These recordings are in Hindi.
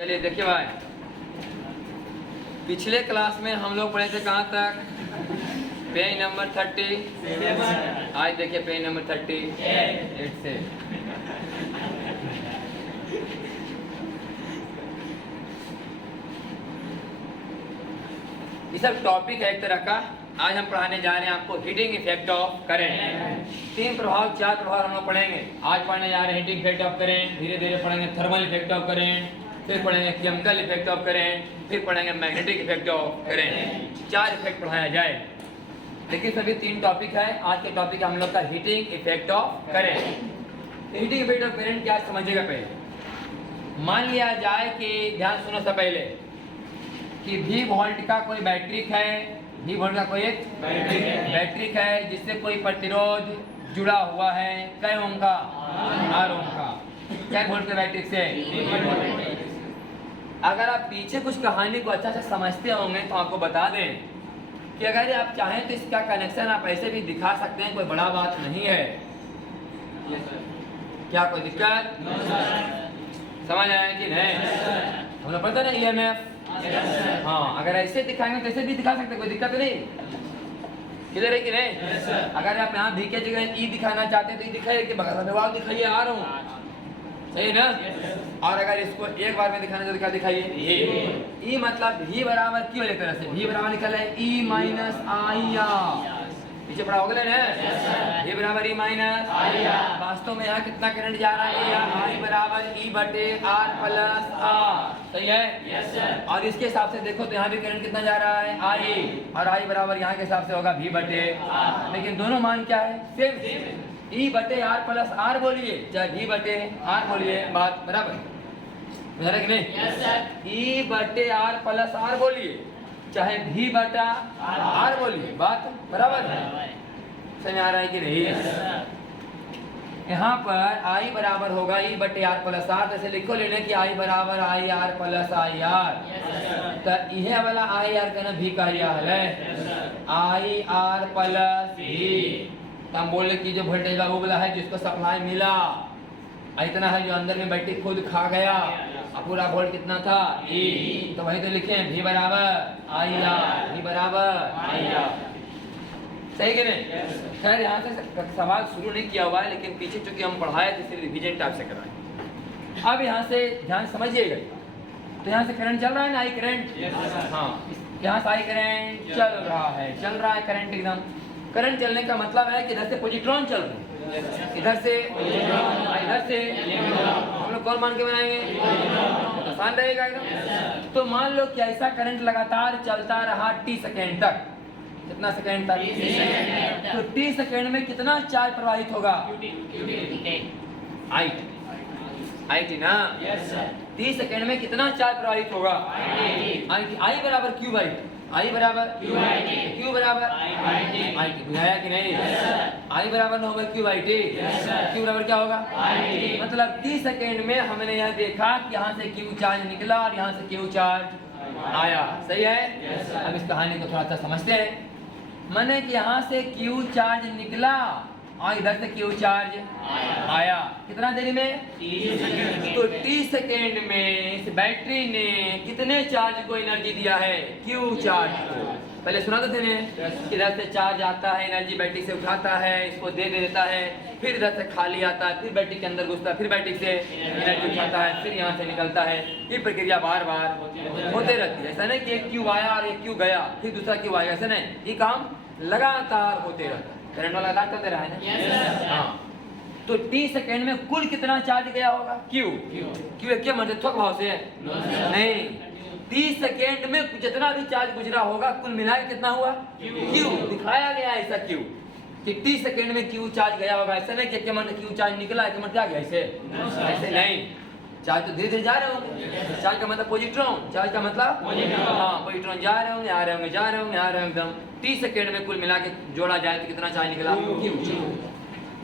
चलिए देखिए भाई, पिछले क्लास में हम लोग पढ़े थे कहाँ तक? Page number 30। आज देखिए पेज नंबर 38 से। ये सब टॉपिक है एक तरह का। आज हम पढ़ाने जा रहे हैं आपको हीटिंग इफेक्ट ऑफ करेंट। 3 प्रभाव 4 प्रभाव हम लोग पढ़ेंगे। आज पढ़ने जा रहे हैं हीटिंग इफेक्ट ऑफ करेंट, धीरे धीरे पढ़ेंगे थर्मल इफेक्ट ऑफ करेंट, फिर पढ़ेंगे केमिकल इफेक्ट ऑफ करेंट, फिर पढ़ेंगे magnetic effect of current. 4 effect पढ़ाया जाए, लेकिन सभी 3 टॉपिक है। आज के टॉपिक हम लोग का heating effect of current. Heating effect of current क्या समझिएगा पहले। मान लिया जाए कि, ध्यान सुनो सब पहले, कि V वोल्ट का कोई बैटरी है, V वोल्ट का कोई एक बैटरी है जिससे कोई प्रतिरोध जुड़ा हुआ है। कै ओम का? R ओम का। क्या वोल्ट के बैटरी से? अगर आप पीछे कुछ कहानी को अच्छा से समझते होंगे तो आपको बता दें कि अगर आप चाहें तो इसका कनेक्शन आप ऐसे भी दिखा सकते हैं, कोई बड़ा बात नहीं है। क्या कोई दिक्कत? समझ आया कि नहीं? हम लोग पढ़ते ना EMF। हाँ, अगर ऐसे दिखाएंगे तो ऐसे भी दिखा सकते, कोई दिक्कत नहीं। किधर है कि नहीं? अगर आप यहाँ भी के जगह E दिखाना चाहते हैं तो E दिखाइए, कि बगल में वाव दिखाइए, आ रहा हूँ, सही ना? और अगर इसको एक बार में दिखाना तो क्या दिखाइए? E मतलब V बराबर क्यों, एक तरह से V बराबर निकल है E माइनस आई आर। पीछे पढ़ा होगा ना? V बराबर E माइनस आई आर। वास्तव में यहाँ कितना करंट जा रहा है? I बराबर E बटे R प्लस R। सही है? और इसके हिसाब से देखो तो यहाँ भी करंट कितना जा रहा है? I। और I बराबर यहाँ के हिसाब से होगा V बटे R। लेकिन दोनों मान क्या है? सेम। E बटे R प्लस R बोलिए, चाहे V बटे R बोलिए, बात बराबर है कि नहीं? E बटे R प्लस R बोलिए, चाहे V बटा R बोलिए, बात बराबर है। समझ आ रहा है कि नहीं? यहाँ पर I बराबर होगा E बटे R प्लस R। जैसे लिखो लेने की I बराबर I R plus I R. तो यह वाला आई आर का ना V का है, आई आर प्लस V। तो हम बोल रहे कि जो वोल्टेज वो वाला है जिसको सप्लाई मिला, इतना है जो अंदर में बैटरी खुद खा गया, और पूरा वोल्ट कितना था? E। तो वही तो लिखे हैं V बराबर आई आर, V बराबर आई आर। सही कि नहीं? खैर यहाँ से सवाल शुरू नहीं किया हुआ है, लेकिन पीछे चूंकि हम पढ़ाए तो इसलिए रिविजन टाइप से कराएं। अब यहाँ से ध्यान समझिएगा, तो यहाँ से करंट चल रहा है ना, आई करंट। हाँ, यहाँ से आई करंट चल रहा है करंट एकदम। करंट चलने का मतलब है कि इधर से पॉजिट्रॉन चल रहे हैं, इधर से हम लोग कौन मान के बनाएंगे? आसान रहेगा एकदम। तो मान लो कि ऐसा करंट लगातार चलता रहा T सेकेंड तक। कितना सेकेंड तक? तो T सेकेंड में कितना चार्ज प्रवाहित होगा? IT ना? T सेकेंड में कितना चार्ज प्रवाहित होगा? I बराबर क्यू बाई I बराबर क्यू बराबर IT। बुझाया कि नहीं? I बराबर न होगा क्यू बाई टी। क्यू बराबर क्या होगा? मतलब 30 सेकेंड में हमने यह देखा कि यहाँ से क्यू चार्ज निकला और यहाँ से क्यू चार्ज आया। सही है? अब इस कहानी को थोड़ा सा समझते हैं। मैंने कि यहाँ से क्यू चार्ज निकला और इधर से क्यू चार्ज आया। कितना देरी में? तो T सेकेंड में इस बैटरी ने कितने चार्ज को एनर्जी दिया है? क्यू चार्ज को। पहले सुना तो थे ने, इधर से चार्ज आता है, एनर्जी बैटरी से उठाता है, इसको दे देता है, फिर इधर से खाली आता है, फिर बैटरी के अंदर घुसता है, फिर बैटरी से एनर्जी उठाता है, फिर यहाँ से निकलता है। ये प्रक्रिया बार बार होते रहती है। ऐसा नहीं कि एक क्यू आया और एक क्यू गया, फिर दूसरा क्यू आएगा, ऐसा नहीं। ये काम लगातार होते रहता है। करंट वाला लगातार चलते रहा है ना? हाँ। तो T सेकेंड में कुल कितना चार्ज गया होगा? क्यू क्या मतलब थोक भाव से है? नहीं, T सेकेंड में जितना भी चार्ज गुजरा होगा कुल मिलाकर कितना हुआ? क्यू। दिखाया गया ऐसा क्यू कि T सेकेंड में क्यू चार्ज गया होगा। ऐसा नहीं कि मतलब क्यू चार्ज निकला है क्या गया? ऐसे नहीं। चार्ज तो धीरे धीरे जा रहे होंगे। चार्ज का मतलब पॉजिट्रॉन, चार्ज का मतलब हाँ, पॉजिट्रॉन जा रहे होंगे, आ रहे होंगे, जा रहे होंगे, आ रहे होंगे एकदम। T सेकेंड में कुल मिला के जोड़ा जाए तो कितना चार्ज निकला? क्यू।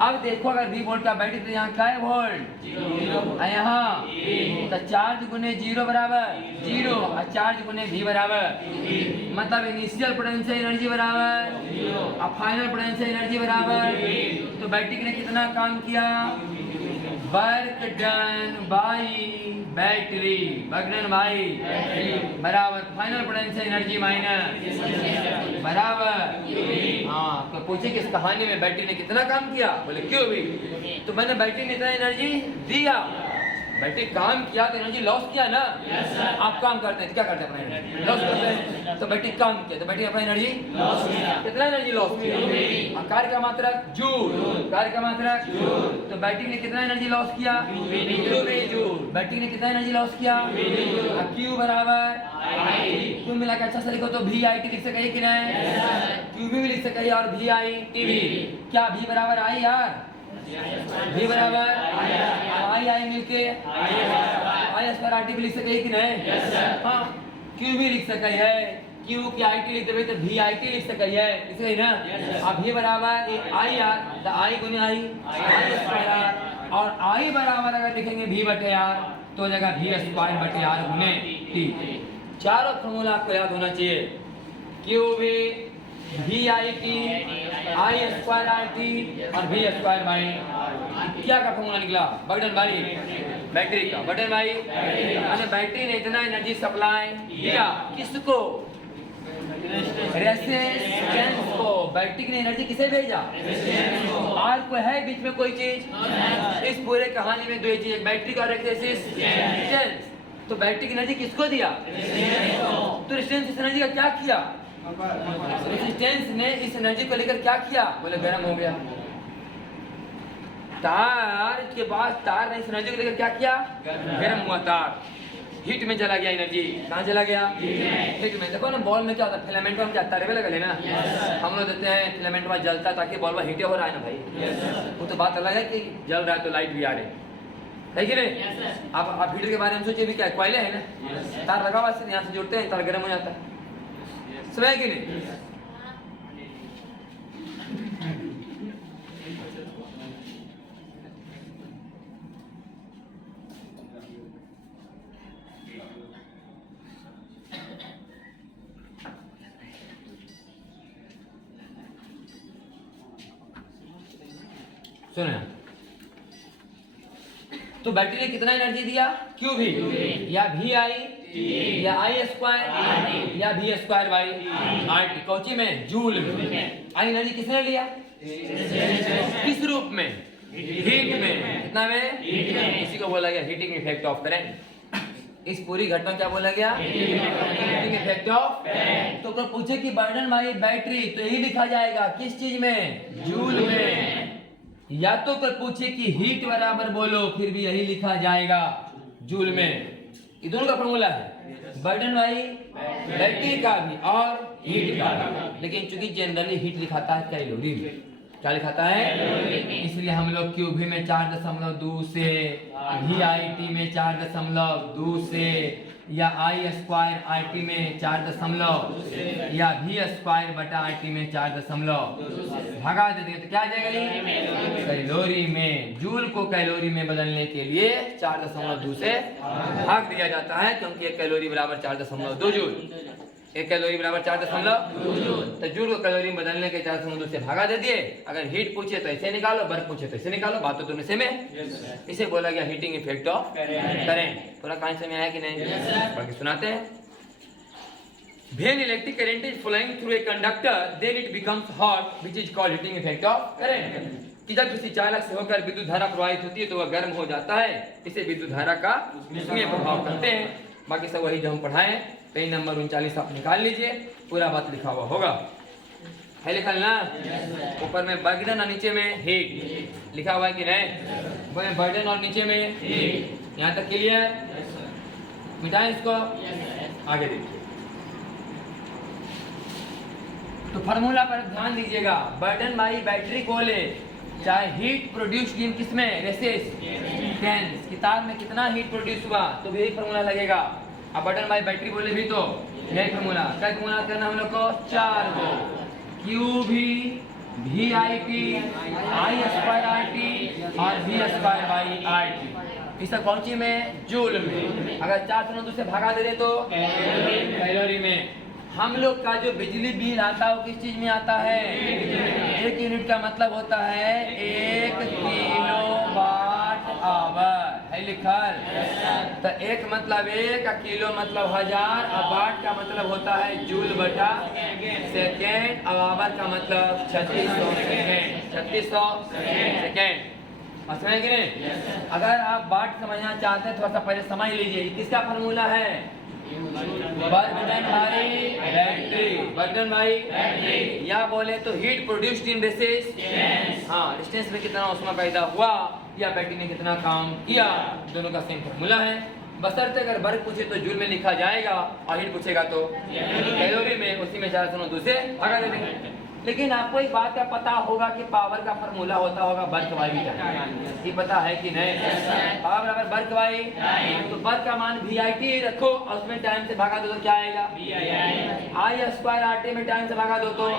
अब देखो अगर V वोल्ट का बैटरी तो यहाँ क्या है? वोल्ट। यहाँ तो चार्ज गुने 0 बराबर 0 और चार्ज गुने V बराबर, मतलब इनिशियल पोटेंशियल एनर्जी बराबर और फाइनल पोटेंशियल एनर्जी बराबर। तो बैटरी ने कितना काम किया? वर्क डन बाई बैटरी बगड़न भाई बराबर फाइनल पोटेंशियल एनर्जी माइनस बराबर। हाँ तो पूछे कि इस कहानी में बैटरी ने कितना काम किया, बोले क्यों भी, तो मैंने बैटरी ने इतना एनर्जी दिया, बैटरी काम किया तो एनर्जी लॉस किया ना। आप काम करते हैं क्या करते हैं, अपना एनर्जी लॉस करते हैं, तो बैटरी काम किया तो बैटरी अपना एनर्जी लॉस किया, कितना एनर्जी लॉस किया, कार्य का मात्रक जूल, कार्य का मात्रक तो बैटरी ने कितना एनर्जी लॉस किया, जूल, बैटरी ने कितना एनर्जी लॉस किया, क्यू बराबर क्यू मिला के अच्छा से लिखो तो वी आई टी लिख सके कि नहीं, क्यू भी लिख सके और वी आई टी भी, क्या वी बराबर आई यार, V बराबर आई आई मिलके आई स्क्वायर आर टी भी लिख सके कि नहीं, हाँ Q भी लिख सके है, Q की आई टी लिख देवे तो V आई टी लिख सके है, इसलिए ना अब V बराबर आई आर तो आई गुने आई स्क्वायर आर, और आई बराबर अगर लिखेंगे V बटे आर तो जगह V स्क्वायर बटे आर गुने T। चारों फॉर्मूला आपको याद होना चाहिए, Q भी V I T I square R T और वी स्क्वायर बाई क्या का फॉर्मूला निकला, बगड़न भाई बैटरी का, बगड़न भाई मैंने बैटरी ने इतना एनर्जी सप्लाई दिया किसको, रेजिस्टेंस को, बैटरी ने एनर्जी किसे भेजा, आर को है बीच में कोई चीज, इस पूरे कहानी में दो ही चीज, बैटरी का रेजिस्टेंस, तो बैटरी की एनर्जी किसको दिया, तो रेजिस्टेंस इस एनर्जी का क्या किया, रेजिस्टेंस ने इस एनर्जी को लेकर क्या किया, बोले गर्म हो गया, तार के बाद तार ने इस एनर्जी को लेकर क्या किया, गर्म हुआ तार, हीट में चला गया एनर्जी, कहाँ चला गया, हीट में। देखो ना बॉल में क्या होता है, फिलामेंट में क्या तारे लगा लेना, हम लोग देते हैं फिलामेंट में जलता ताकि बॉल में हीट हो रहा है ना भाई, वो तो बात अलग है कि जल रहा है तो लाइट भी आ रही है कि नहीं। आप हीटर के बारे में सोचिए भी क्या कोयले है ना, तार लगा हुआ है, यहाँ से जुड़ते हैं तार गर्म हो जाता है, सब है कि नहीं। सुनो तो बैटरी ने कितना एनर्जी दिया, क्यू भी या वी आई या आई स्क्वायर या V square by R T, कौची में जूल में, आई एनर्जी किसने लिया, किस रूप में, हीट में, कितना में, इसी को बोला गया हीटिंग इफेक्ट ऑफ करंट। इस पूरी घटना क्या बोला गया, हीटिंग इफेक्ट ऑफ। तो अगर पूछे कि बर्डन भाई बैटरी, तो यही लिखा जाएगा किस चीज में, जूल में, या तो कर पूछे कि हीट बराबर बोलो फिर भी यही लिखा जाएगा जूल में, ये दोनों का फॉर्मूला है, बर्डन भाई बैटरी का भी और हीट का भी, लेकिन चूंकि जनरली हीट लिखाता है कैलोरी में, क्या लिखाता है, इसलिए हम लोग क्यूबी में 4.2 से, वी आई टी में 4.2 से, या आई स्क्वायर आर टी में 4 या वी स्क्वायर बटा आर टी में 4 भगा दे देंगे तो क्या आ जाएगा, कैलोरी में। जूल को कैलोरी में बदलने के लिए 4.2 से भाग दिया जाता है, क्योंकि एक कैलोरी बराबर 4.2 जूल, एक कैलोरी बराबर 4.2 जूल, तो जूल को कैलोरी में बदलने के 4.2 से भागा दे दिए। अगर हीट पूछे तो ऐसे निकालो, बर्फ पूछे तो ऐसे निकालो, बात तो दोनों सेम है। इसे बोला गया हीटिंग इफेक्ट ऑफ करंट। पूरा कहानी समझ आया कि नहीं, बाकी सुनाते हैं। When electric current is flowing through a conductor, then it becomes hot, which is called heating effect of current. कि जब किसी चालक से होकर विद्युत धारा प्रवाहित होती है तो वह गर्म हो जाता है, इसे विद्युत धारा का निष्क्रिय प्रभाव कहते हैं। बाकी सब वही जो हम पढ़ाएं, पेज नंबर 39 आप निकाल लीजिए, पूरा बात लिखा हुआ होगा, है लिखा ना, ऊपर में बर्डन और नीचे में हीट लिखा हुआ है कि नहीं, बर्डन और नीचे में हीट। यहाँ तक क्लियर, मिटाएं इसको, आगे देखिए। तो फार्मूला पर ध्यान दीजिएगा, बर्डन बाई बैटरी को ले, चाहे हीट प्रोड्यूस्ड इन किसमें, रेजिस्टेंस की तार में कितना हीट प्रोड्यूस हुआ तो भी यही फार्मूला लगेगा। अब बर्डन बाई बैटरी बोले भी तो यही फार्मूला, क्या फार्मूला करना हम लोग को, 4 को, क्यू भी V I T I square R T और V square by R T, इस कौन सी में, जूल में। अगर 4 से भागा दे तो कैलोरी में। हम लोग का जो बिजली बिल आता है वो किस चीज में आता है, 1 यूनिट का मतलब होता है 1 किलोवाट आवर, लिखल। तो एक मतलब एक, किलो मतलब हजार, और वाट का मतलब होता है जूल बटा सेकेंड, और आवर का मतलब 3600 सेकेंड, 3600 सेकेंड। समझ कि नहीं? अगर आप वाट समझना चाहते हैं थोड़ा सा पहले समझ लीजिए किसका फार्मूला है। Work done by battery, work done by battery, या बोले तो हीट प्रोड्यूस्ड इन डिस्टेंस। हाँ, डिस्टेंस में कितना उष्मा पैदा हुआ या बैटरी ने कितना काम किया, दोनों का सेम फार्मूला है। बशर्ते अगर वर्क पूछे तो जूल में लिखा जाएगा, और हीट पूछेगा तो कैलोरी में, उसी में 492 से भागा दे देंगे। लेकिन आपको एक बात का पता होगा कि पावर का फार्मूला होता होगा वर्क वाई का, ये पता है कि नहीं? पावर बराबर वर्क वाई, तो वर्क का मान VIT रखो और उसमें टाइम से भागा दो तो क्या आएगा? I स्क्वायर RT में टाइम से भागा दो तो,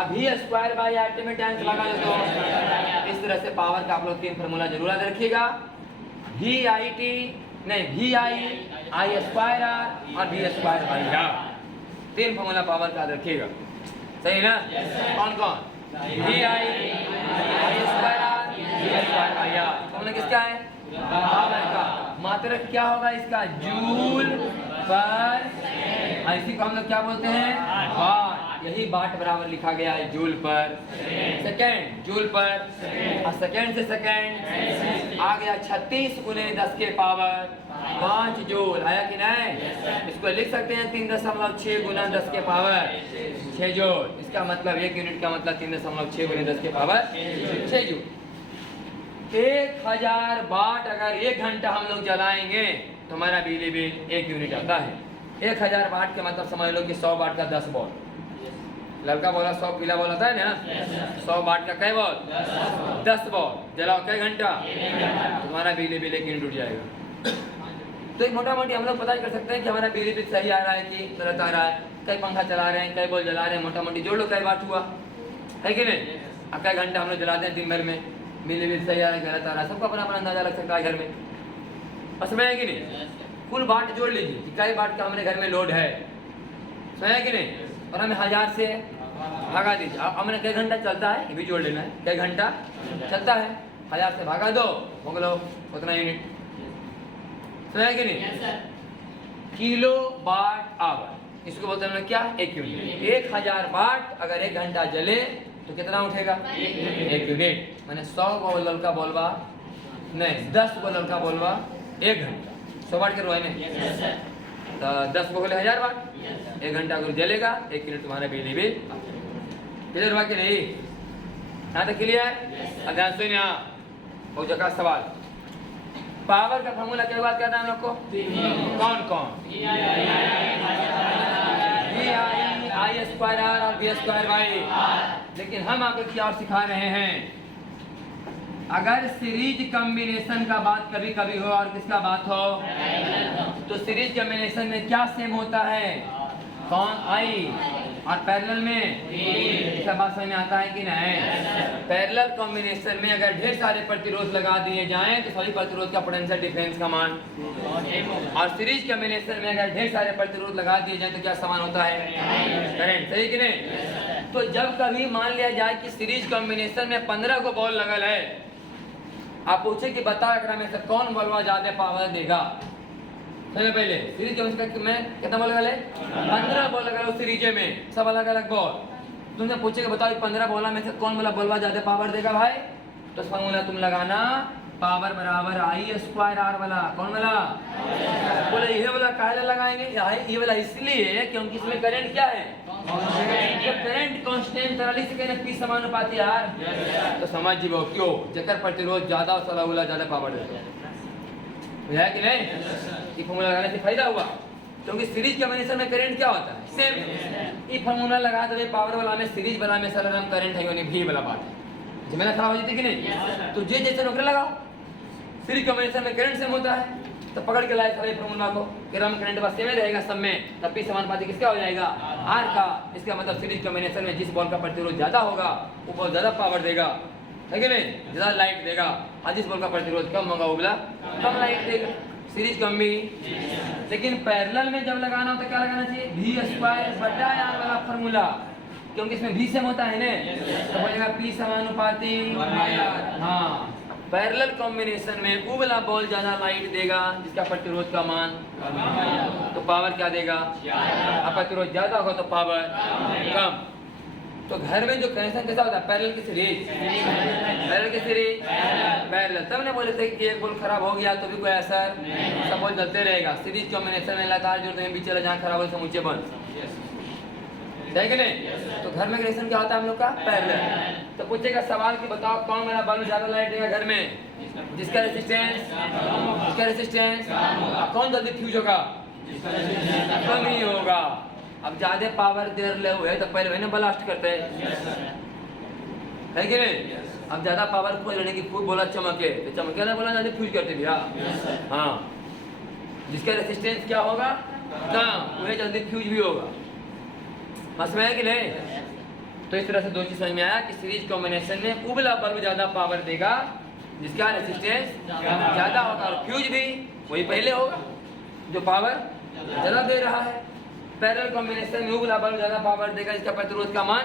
अब V स्क्वायर बाई RT में टाइम से भागा दो तो। इस तरह से पावर का आप लोग तीन फार्मूला जरूर याद रखिएगा। VIT नहीं, VI, I स्क्वायर R और V स्क्वायर बाई R, तीन फार्मूला पावर का याद रखिएगा। सही ना? कौन कौन? VI, I square R, V square by R। Formula किसका है? पावर का। मात्रक क्या होगा इसका? जूल पर, इसी को हम लोग क्या बोलते हैं? वाट। यही वाट बराबर लिखा गया है जूल पर सेकेंड, जूल पर, और सेकेंड से सेकेंड आ गया 36 गुने 10 के पावर 5 जूल। आया कि नहीं? इसको लिख सकते हैं 3.6 गुना 10 के पावर 6 जूल। इसका मतलब 1 यूनिट का मतलब 3.6 गुने 10 के पावर 6 जूल। 1000 वाट अगर 1 घंटा हम लोग जलाएंगे तो हमारा बिजली बिल 1 यूनिट आता है। 1000 वाट का मतलब समझ लो कि 100 वाट का 10 बॉल। लड़का बोला 100 पीला बॉल होता है ना, 100 वाट का कै बॉल? 10 बॉल जलाओ कै घंटा? तुम्हारा बिजली बिल 1 यूनिट उठ जाएगा। तो एक मोटा मोटी हम लोग पता कर सकते हैं कि हमारा बिजली बिल सही आ रहा है कि गलत आ रहा है। कई पंखा चला रहे हैं, कई बॉल जला रहे हैं, मोटा मोटी जोड़ लो कई वाट हुआ है कि नहीं? अब कई घंटा हम लोग जलाते हैं दिन भर में, बिजली बिल सही आ रहा है गलत आ रहा है, सबको अपना अपना अंदाजा लग सकता है घर में। समझ है कि नहीं? कुल वाट जोड़ लीजिए कि कई वाट का हमारे घर में लोड है, समझ है कि नहीं? और हमें 1000 से भागा दीजिए। अब हमने कई घंटा चलता है ये भी जोड़ लेना है, कई घंटा चलता है, 1000 से भागा दो, बोलो उतना यूनिट। समझ है कि नहीं? किलो वाट आवर, इसको बोलते हैं क्या? 1 यूनिट। 1000 वाट अगर 1 घंटा जले तो कितना उठेगा? 1 यूनिट। मैंने 100 बोल का बोलवा नहीं, 10 बोल का बोलवा 1 घंटा 100 वाट के रोए ने, तो 10 बोले 1000 वाट, 1 घंटा अगर जलेगा 1 यूनिट तुम्हारा बिजली बिल। क्लियर हुआ कि नहीं? यहाँ तक क्लियर? अब ध्यान सुनिए, यहाँ बहुत जगह सवाल। पावर का फॉर्मूला क्या बात करना है हम लोग को? कौन कौन? I स्क्वायर R और V स्क्वायर बाई। लेकिन हम आपको क्या और सिखा रहे हैं, अगर सीरीज कॉम्बिनेशन का बात कभी कभी हो और किसका बात हो, तो सीरीज कॉम्बिनेशन में क्या सेम होता है? कौन? I, और पैरेलल में इसका बात समझ में आता है कि नहीं? पैरेलल कॉम्बिनेशन में अगर ढेर सारे प्रतिरोध लगा दिए जाएं तो सभी प्रतिरोध का पोटेंशियल डिफरेंस का मान, और सीरीज कॉम्बिनेशन में अगर ढेर सारे प्रतिरोध लगा दिए जाएं तो क्या समान होता है? करंट। सही कि नहीं? तो जब कभी मान लिया जाए कि सीरीज कॉम्बिनेशन में 15 को बॉल लगल है, आप पूछे कि बता अगर में से कौन बॉल ज्यादा पावर देगा? सबसे पहले सीरीज में कितना बॉल लगा है? 15 बॉल लगा लो सीरीज में, सब अलग अलग बॉल। तुमसे पूछे कि बताओ 15 बॉल में से कौन बोला बॉलवा ज्यादा पावर देगा भाई? तो फॉर्मूला तुम लगाना, पावर बराबर I स्क्वायर R वाला। कौन वाला? बोले ये वाला काहे लगाएंगे? ये वाला इसलिए क्योंकि इसमें करंट क्या है? जब करंट कांस्टेंट तरली से कहना P समानुपाती यार, तो समझ जीवो क्यों जकर प्रतिरोध ज्यादा और सला वाला ज्यादा पावर देता है है कि नहीं? ये फॉर्मूला लगाने से फायदा हुआ क्योंकि सीरीज कॉम्बिनेशन में करंट क्या होता है? सेम। ये फॉर्मूला लगा दे पावर वाला में सीरीज वाला में सरलम करंट है यानी भी वाला बात है। जमेला खराब हो जाती कि नहीं? तो जे जैसे नौकरी लगाओ, सीरीज कॉम्बिनेशन में करंट सेम होता है तो पकड़ के लाए सारे फॉर्मूला को कि रम करंट बस सेम रहेगा सब में, तब P समानुपाती किसका हो जाएगा? R का। इसका मतलब सीरीज कॉम्बिनेशन में जिस बॉल का प्रतिरोध ज्यादा होगा वो बॉल ज्यादा पावर देगा, है कि नहीं? ज्यादा लाइट देगा, और जिस बॉल का प्रतिरोध कम होगा वो बोला कम लाइट देगा। Series combi. लेकिन पैरेलल में जब लगाना हो तो क्या लगाना चाहिए? V स्क्वायर बटा R वाला फॉर्मूला, क्योंकि इसमें V सेम होता है ना, तो बोलेगा P समानुपाती। हाँ, पैरेलल कॉम्बिनेशन में वो वाला बॉल ज्यादा लाइट देगा जिसका प्रतिरोध का मान तो पावर क्या देगा, अब प्रतिरोध ज्यादा होगा तो पावर कम। तो घर में जो कनेक्शन कैसा होता है, पैरेलल की सीरीज, पैरेलल की सीरीज पैरेलल। तब ने बोले थे कि एक बॉल खराब हो गया तो भी कोई असर, सब बॉल चलते रहेगा। सीरीज कॉम्बिनेशन में लगातार जोड़ते हैं, बीच चला जहाँ खराब हो समूचे बंद, है कि नहीं। तो घर में कनेक्शन क्या होता है हम लोग का, पैरेलल। तो पूछेगा सवाल कि बताओ कौन मेरा बल्ब ज्यादा लाइट देगा घर में, जिसका रेजिस्टेंस कौन जल्दी फ्यूज होगा, कम ही होगा। अब ज्यादा पावर देर ले हुए तो पहले वही ब्लास्ट करते है कि नहीं। अब ज्यादा पावर को लेने की खूब बोला चमके तो चमके ना बोला ज्यादा फ्यूज करते भैया। हाँ, जिसका रेजिस्टेंस क्या होगा कम, वही जल्दी फ्यूज भी होगा। समझ में है कि नहीं। तो इस तरह से दो चीज समझ में आया कि सीरीज कॉम्बिनेशन में उबला बल्ब ज्यादा पावर देगा जिसका रेजिस्टेंस ज्यादा होगा, और फ्यूज भी वही पहले होगा जो पावर ज्यादा दे रहा है। पैरेलल कॉम्बिनेशन में उबला बल्ब ज्यादा पावर देगा जिसका प्रतिरोध का मान,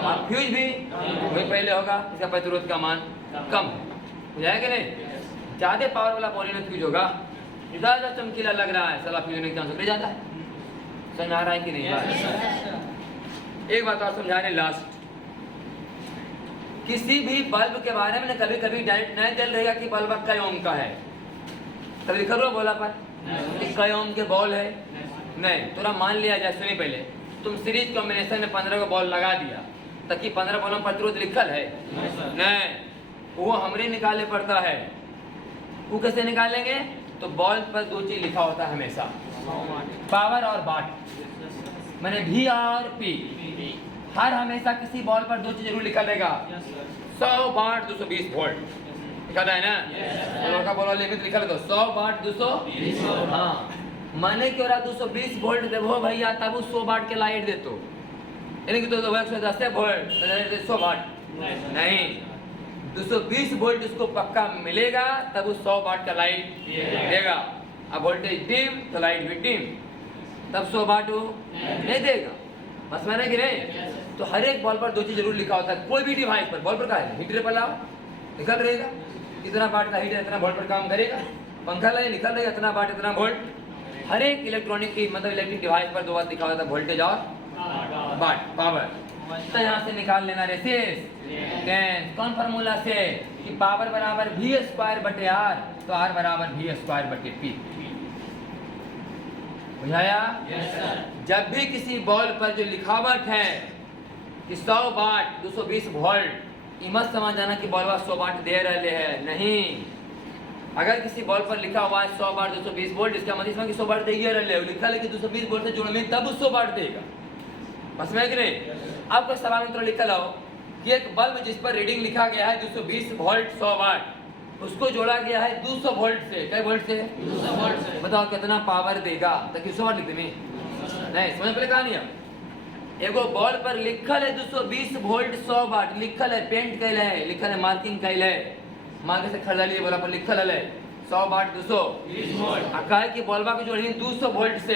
और फ्यूज भी वही पहले होगा जिसका प्रतिरोध का मान कम है। बुझाया कि नहीं। ज्यादा पावर वाला बॉल में फ्यूज होगा, ज्यादा चमकीला लग रहा है, साला फ्यूज होने के चांस जाता है। समझ आ रहा है कि नहीं। एक बात और समझा रहे लास्ट, किसी भी बल्ब के बारे में कभी कभी डायरेक्ट नहीं चल रहेगा कि बल्ब कई ओम का है, तब लिखा हुआ बोला पर कई ओम के बॉल है नहीं। थोड़ा मान लिया जाए, सुनिए पहले, तुम सीरीज कॉम्बिनेशन में 15 को बॉल लगा दिया ताकि 15 बॉलों पर प्रतिरोध लिखल है नहीं, वो हमरे निकाले पड़ता है। वो कैसे निकालेंगे, तो बॉल पर दो चीज लिखा होता है हमेशा, पावर और वाट, मैंने भी और पी। हर हमेशा किसी बॉल पर दो चीज जरूर लिखा रहेगा, 100 वाट 220 वोल्ट लिखा है ना। तो का बोला लिखा रहे तो 100 वाट 220। हाँ, मैंने क्यों रहा 220 वोल्ट देवो भैया, तब वो 100 वाट के लाइट दे तो यानी कि तो 110 वोल्ट 100 वाट नहीं, 220 वोल्ट उसको पक्का मिलेगा तब वो 100 वाट का लाइट देगा। अब वोल्टेज डिम तो लाइट भी डिम, तब 100 वाट वो नहीं देगा। बस मैंने कि नहीं। तो हर एक बॉल पर दो चीज जरूर लिखा होता है, कोई भी डिवाइस पर। बॉल पर का है हीटर पर लाओ, निकल रहेगा इतना वाट का हीटर इतना वोल्ट पर काम करेगा, पंखा लाए निकल रहेगा इतना वाट इतना वोल्ट। हर एक इलेक्ट्रॉनिक की मतलब इलेक्ट्रिक डिवाइस पर दो बात लिखा होता है, वोल्टेज और वाट पावर। तो यहाँ से निकाल लेना रेसिस्टेंस, कौन फार्मूला से कि पावर बराबर V² बटे R, तो R बराबर V² बटे P। बुझाया। जब भी किसी बॉल पर जो लिखावट है कि 100 वाट 220 वोल्ट, ये मत समझ जाना कि बॉल 100 वाट दे रहे हैं, नहीं। अगर किसी बॉल पर लिखा हुआ है 100 वाट 220 वोल्ट, इसका मतलब कि 100 वाट दे रहे, लिखा है कि 220 वोल्ट से जोड़ने तब 100 वाट देगा। बस में कि नहीं। अब कोई सवाल में लिखा लाओ कि एक बल्ब जिस पर रीडिंग लिखा गया है 220 वोल्ट 100 वाट, उसको जोड़ा गया है 200 वोल्ट से। क्या वोल्ट से? 200 वोल्ट से। बताओ कितना पावर देगा, ताकि 100 वाट लिखते नहीं समझ पहले कहानी। अब एगो बॉल पर लिखल है 220 वोल्ट 100 वाट, लिखल है, पेंट कैल है, लिखल है, मार्किंग कैल है, मार्केट से खरीदा लिए बोला पर लिखल है 100 वाट 220 वोल्ट। और कहे कि बॉलबा को जोड़िए 200 वोल्ट से,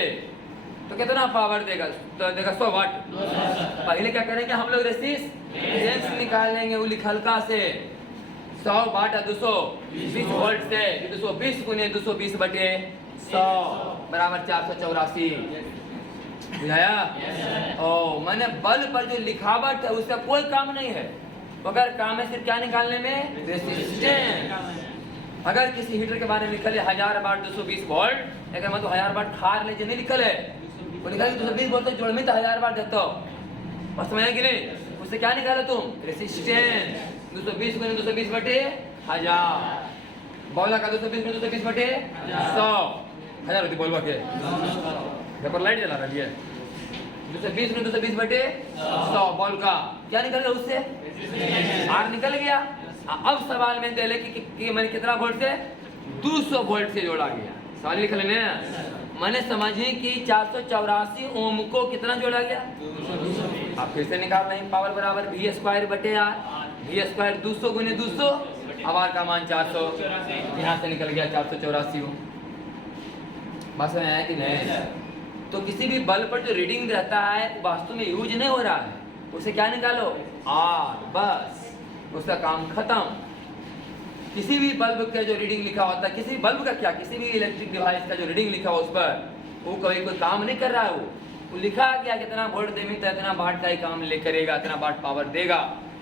तो कितना पावर देगा? तो देगा 100 वाट। पहले क्या करेंगे हम लोग, रेसिस्टेंस निकाल लेंगे वो लिखलका से 100 वाट 220 वोल्ट से 220 गुने 220 बटे 100 बराबर 484। बुझाया। ओ मैंने बल्ब पर जो लिखावट है उसका कोई काम नहीं है, मगर काम है सिर्फ क्या निकालने में, रेसिस्टेंस। अगर किसी हीटर के बारे में लिखल है 1000 वाट 220 वोल्ट, अगर मतलब 1000 वाट खार ले नहीं लिखल है, वो लिखा है 220 वोल्ट जोड़ में तो 1000 वाट देता हो। बस समझ कि नहीं। उससे क्या निकाला तुम, रेसिस्टेंस। 220 गुने 220 बटे 1000, बॉल का 220 गुने 220 बटे 100, 1000 होती बॉल के पेपर लाइट जला रही है। 220 गुने 220 बटे 100 बॉल का क्या निकल गया, उससे आर निकल गया। अब सवाल में दे ले कि मैंने कितना वोल्ट से, 200 वोल्ट से जोड़ा गया। सवाल लिख लेने, मैंने समझी कि 484 ओम को कितना जोड़ा गया। आप फिर से निकाल रहे हैं, पावर बराबर V² बटे R, V² 200 गुने 200, अब R का मान 400, यहाँ से निकल गया 484 ओम। बात समझ आया कि नहीं। तो किसी भी बल्ब पर जो रीडिंग रहता है वास्तव में यूज नहीं हो रहा है, उसे क्या निकालो, R, बस उसका काम खत्म। किसी भी बल्ब का जो रीडिंग लिखा होता है, किसी बल्ब का क्या, किसी भी इलेक्ट्रिक डिवाइस का जो रीडिंग लिखा हो उस पर, वो कभी कोई काम नहीं कर रहा है। वो लिखा गया कितना वोल्ट देने तो इतना वाट का ही काम ले करेगा, इतना वाट पावर देगा,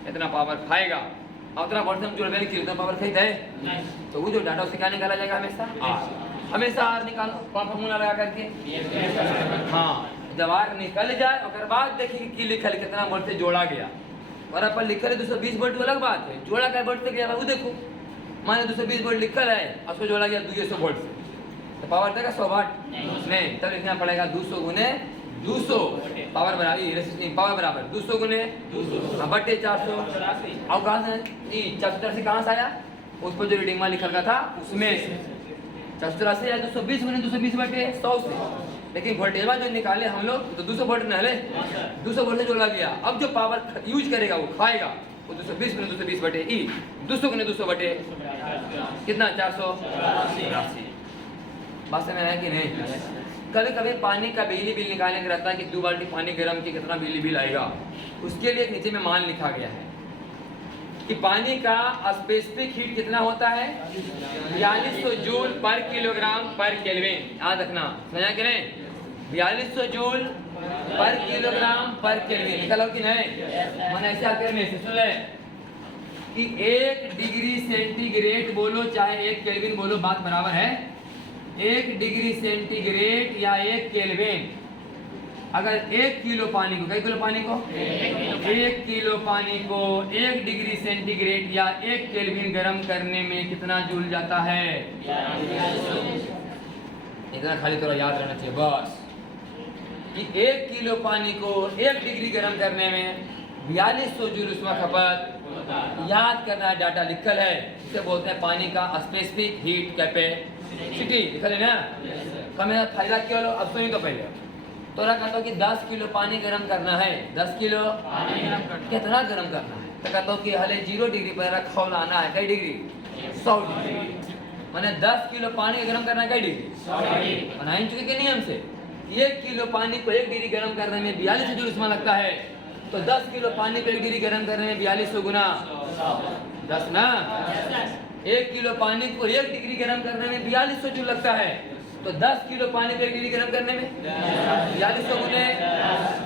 इतना पावर खाएगा, और उतना वोल्ट से हम जोड़ने के लिए पावर खरीदा है। तो वो जो डाटा उससे क्या निकाला जाएगा, हमेशा आर, हमेशा आर निकालो फॉर्मूला लगा करके। हाँ, जब आर निकल जाए और बाद देखिए कि लिखल कितना वोल्ट से जोड़ा गया, और अपन लिखल है 220 वोल्ट, अलग बात है, जोड़ा क्या वोल्ट से गया वो देखो। माने 220 वोल्ट लिखल है और उसको जोड़ा गया 200 वोल्ट से, तो पावर देगा 100 वाट नहीं, तब लिखना पड़ेगा 200 गुने 200 पावर बराबर, पावर बराबर 200 गुने 200 बटे 400। अब कहाँ से 484 कहाँ से आया, उस पर जो रीडिंग में लिखा गया था उसमें से 484 या 220 गुने 220 बटे 100 से। लेकिन वोल्टेज जो निकाले हम लोग तो 200 वोल्ट नहले 200 वोल्ट से जोड़ा गया। अब जो पावर यूज करेगा वो खाएगा वो 220 गुने 220 बटे ई, 200 गुने 200 बटे कितना 480। बात समझ में आया कि नहीं। कभी कभी पानी का बिजली बिल निकालने का रहता है कि 2 बाल्टी पानी गर्म की कितना बिजली बिल आएगा। उसके लिए नीचे में मान लिखा गया है कि पानी का स्पेसिफिक हीट कितना होता है 4200 जूल पर किलोग्राम पर केल्विन। याद रखना, समझा कि नहीं, 4200 जूल पर किलोग्राम पर केल्विन। निकल लो कि नहीं, मैंने ऐसे आकर में से सुन ले कि 1 डिग्री सेंटीग्रेड बोलो चाहे 1 केल्विन बोलो, बात बराबर है। 1 डिग्री सेंटीग्रेड या 1 केल्विन, अगर 1 किलो पानी को, कई किलो पानी को 1 किलो पानी को 1 डिग्री सेंटीग्रेड या 1 केल्विन गर्म करने में कितना जूल जाता है, इतना खाली थोड़ा याद रहना चाहिए बस, कि 1 किलो पानी को 1 डिग्री गर्म करने में 4200 जूल ऊष्मा खपत। याद करना, डाटा लिखल है, इसे बोलते हैं पानी का स्पेसिफिक हीट कैपेसिटी, लिखल है ना। हमें फायदा क्या लो, अब सुनिए तो पहले तो कहता हूँ कि 10 किलो पानी गर्म करना है, 10 किलो कितना गर्म करना है, तो कहता हूँ कि हले 0 डिग्री पर रखा लाना है, कई डिग्री 100 डिग्री, मैंने 10 किलो पानी गर्म करना है कई डिग्री 100 डिग्री। बनाए चुके के नियम से 1 किलो पानी को 1 डिग्री गर्म करने में 4200 जूल ऊष्मा लगता है, तो 10 किलो पानी को 1 डिग्री गर्म करने में 4200 गुना 10 ना, 1 किलो पानी को 1 डिग्री गर्म करने में 4200 जूल लगता है, तो 10 किलो पानी को 1 डिग्री गर्म करने में 4200 गुने,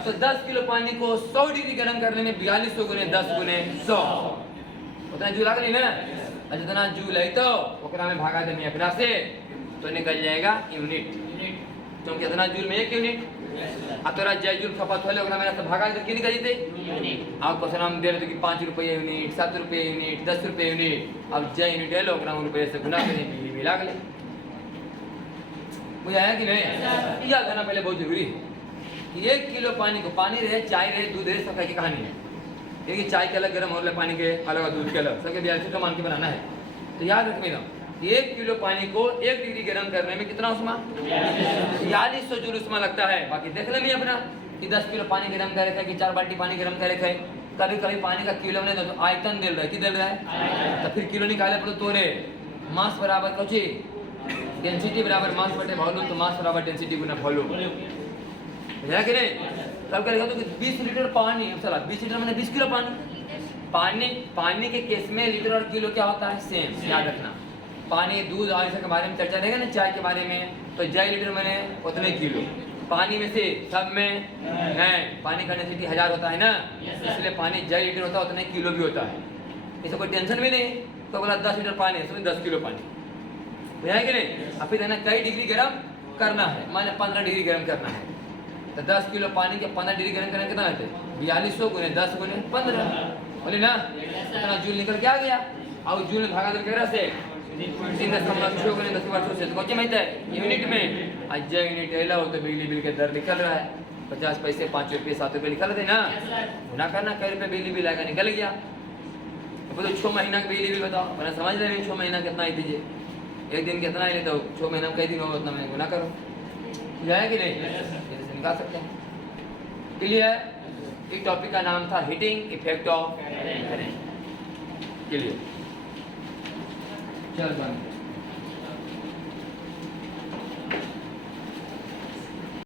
तो 10 किलो पानी को 100 डिग्री गर्म करने में 4200 गुने 10 गुने 100, उतना जूल आ गई ना। अच्छा, जितना जूल है तो ओकरा में भागा देनी अपना से, तो निकल जाएगा यूनिट, क्योंकि इतना जूल में 1 यूनिट। अब तोरा जय जूल खपत होले ओकरा में भागा करके निकल जते यूनिट। आप क्वेश्चन हम दे रहे थे कि 5 रुपये यूनिट, 7 रुपये यूनिट, 10 रुपये यूनिट। अब जय यूनिट है ओकरा रुपये से गुना करें, बिजली मिला गए। मुझे आया कि नहीं, याद करना पहले बहुत जरूरी है कि 1 किलो पानी को, पानी रहे चाय रहे दूध रहे सब की कहानी है, क्योंकि चाय के अलग गर्म और पानी के अलग, दूध के अलग, सबके 4200 का मान के बनाना है। तो याद रखिएगा 1 किलो पानी को 1 डिग्री गर्म करने में कितना ऊष्मा 4200 जूल ऊष्मा लगता है। बाकी देख ले अपना कि 10 किलो पानी गर्म करे थे कि 4 बाल्टी पानी गर्म करे थे। कभी कभी पानी का किलो में तो आयतन दे रहा है, कि दे रहा है, तो फिर किलो निकाले पड़ो तोरे मास बराबर कौची डेंसिटी बराबर मास बटे वॉल्यूम, तो मास बराबर डेंसिटी गुना वॉल्यूम, बुझा कि नहीं। तब करेगा तो 20 लीटर पानी, चला 20 लीटर मैंने 20 किलो पानी के केस में लीटर और किलो क्या होता है सेम, याद रखना। पानी दूध और इसके बारे में चर्चा रहेगा ना, चाय के बारे में, तो जय लीटर मैंने उतने किलो पानी में से सब में है, पानी का डेंसिटी 1000 होता है ना, इसलिए पानी जय लीटर होता है उतने किलो भी होता है, इससे कोई टेंशन भी नहीं। तो बोला 10 लीटर पानी है, इसमें 10 किलो पानी, बुझाए कि नहीं। अब फिर है ना कई डिग्री गर्म करना है, माने 15 डिग्री गर्म करना है, तो 10 किलो पानी के 15 डिग्री गर्म करने कितना होते 4200 गुने 10 गुने 15, बोले ना, इतना जूल निकल के आ गया। और जूल में भागा देकर से 3.6 गुने 10 से तो क्या मिलता है यूनिट में। आज यूनिट है हो तो बिजली बिल के दर निकल रहा है 50 पैसे 5 रुपये 7 रुपये निकल रहे ना, गुना करना कई रुपये बिजली बिल आएगा, निकल गया। तो 6 महीना का बिजली बिल बताओ, मैंने समझ रहे नहीं 6 महीना कितना ही दीजिए, एक दिन कितना ही लेता हूँ, 6 महीना में कई दिन होगा उतना मैं गुना करो, जाए कि नहीं, इसे निकाल सकते हैं। क्लियर। इस टॉपिक का नाम था heating effect of current. Clear. चल बंद।